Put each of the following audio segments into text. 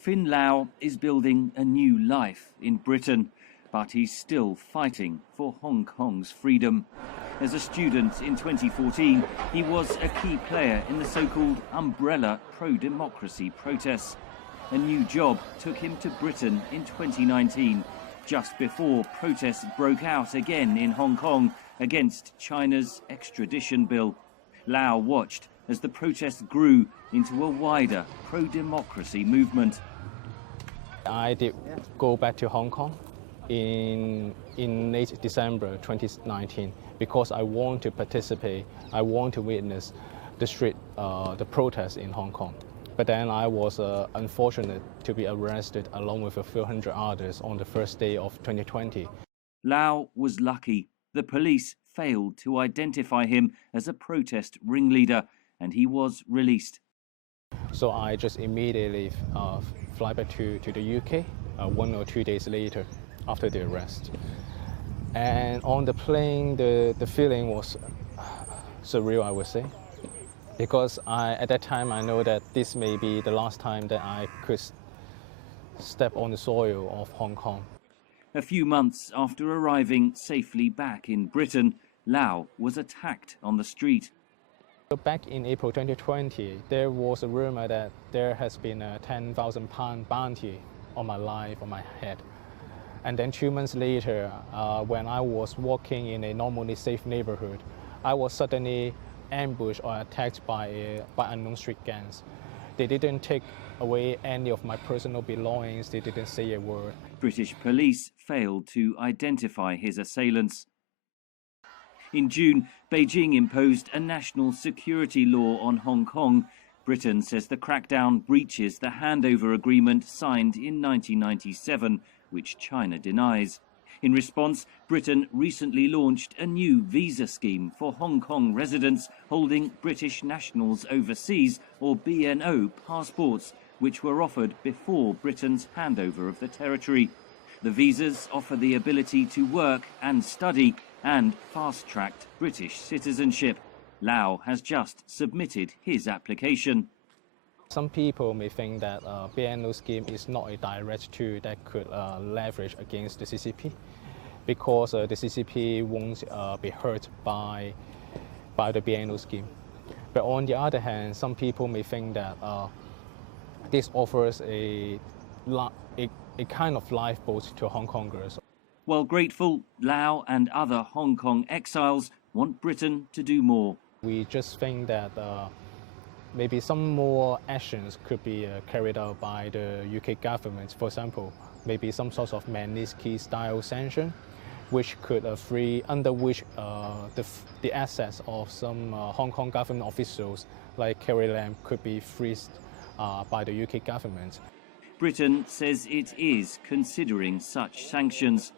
Fin Lau is building a new life in Britain, but he's still fighting for Hong Kong's freedom. As a student in 2014, he was a key player in the so-called umbrella pro-democracy protests. A new job took him to Britain in 2019, just before protests broke out again in Hong Kong against China's extradition bill. Lau watched as the protests grew into a wider pro-democracy movement. I did go back to Hong Kong in late December 2019 because I want to participate, I want to witness the protests in Hong Kong. But then I was unfortunate to be arrested along with a few hundred others on the first day of 2020. Lau was lucky. The police failed to identify him as a protest ringleader, and he was released. So I just immediately fly back to the UK 1 or 2 days later after the arrest. And on the plane, the feeling was surreal, I would say, because at that time I know that this may be the last time that I could step on the soil of Hong Kong. A few months after arriving safely back in Britain, Lau was attacked on the street. So back in April 2020, there was a rumor that there has been a £10,000 bounty on my life, on my head. And then 2 months later, when I was walking in a normally safe neighborhood, I was suddenly ambushed or attacked by unknown street gangs. They didn't take away any of my personal belongings, they didn't say a word. British police failed to identify his assailants. In June, Beijing imposed a national security law on Hong Kong. Britain says the crackdown breaches the handover agreement signed in 1997, which China denies. In response, Britain recently launched a new visa scheme for Hong Kong residents holding British nationals overseas, or BNO passports, which were offered before Britain's handover of the territory. The visas offer the ability to work and study and fast-tracked British citizenship. Lau has just submitted his application. Some people may think that BNO scheme is not a direct tool that could leverage against the CCP, because the CCP won't be hurt by the BNO scheme. But on the other hand, some people may think that this offers a kind of lifeboat to Hong Kongers. While grateful, Lau and other Hong Kong exiles want Britain to do more. We just think that maybe some more actions could be carried out by the UK government. For example, maybe some sort of Magnitsky-style sanction, which could under which the assets of some Hong Kong government officials like Carrie Lam could be freezed by the UK government. Britain says it is considering such sanctions.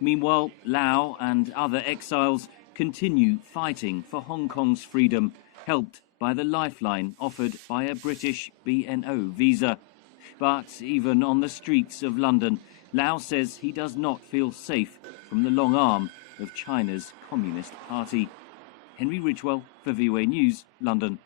Meanwhile, Lau and other exiles continue fighting for Hong Kong's freedom, helped by the lifeline offered by a British BNO visa. But even on the streets of London, Lau says he does not feel safe from the long arm of China's Communist Party. Henry Ridgwell for VOA News, London.